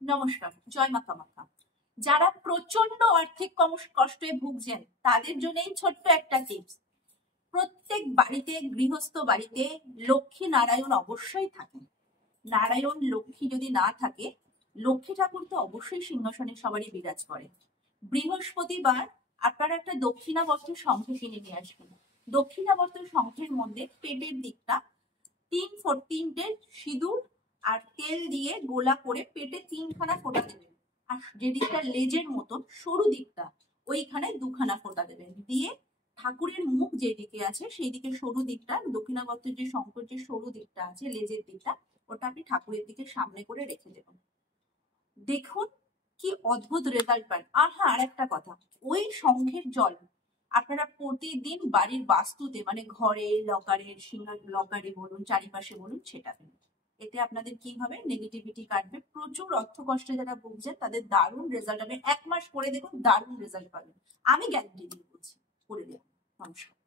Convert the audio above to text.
নমস্কার, জয় মা কামাখ্যা। যারা প্রচন্ড আর্থিক কষ্টে ভুগছেন তাদের জন্য এই ছোট্ট একটা টিপস। প্রত্যেক বাড়িতে, গৃহস্থ বাড়িতে লক্ষ্মী নারায়ণ অবশ্যই থাকেন। নারায়ণ লক্ষ্মী যদি না থাকে, লক্ষ্মী ঠাকুর তো অবশ্যই সিংহাসনে সবারই বিরাজ করে। বৃহস্পতিবার আপনারা একটা দক্ষিণাবর্ত শঙ্খ কিনে নিয়ে আসবেন। দক্ষিণাবর্ত শঙ্খের মধ্যে পেটের দিকটা তিনটে সিঁদুর আর তেল দিয়ে গোলা করে পেটে 3খানা ফোঁটা দেবেন। আর যে দিকটা লেজের মতন সরু দিকটা, ওইখানে 2খানা ফোঁটা দেবেন। দিয়ে ঠাকুরের মুখ যেদিকে আছে সেই দিকে সরু দিকটা, দক্ষিণাবর্তের যে শঙ্কর যে সরু দিকটা আছে লেজের দিকটা, ওটা আপনি ঠাকুরের দিকে সামনে করে রেখে দেবেন। দেখুন কি অদ্ভুত রেজাল্ট পান। আর হ্যাঁ, আর একটা কথা, ওই শঙ্খের জল আপনারা প্রতিদিন বাড়ির বাস্তুতে, মানে ঘরে, লকারে বলুন, চারিপাশে বলুন, ছেটাবেন। এতে আপনাদের কি হবে, নেগেটিভিটি কাটবে। প্রচুর অর্থ কষ্টে যারা ভুগছেন তাদের দারুণ রেজাল্ট হবে। 1 মাস করে দেখুন, দারুণ রেজাল্ট পাবেন। আমি গ্যারান্টি দিয়ে বলছি, করে দেখুন। নমস্কার।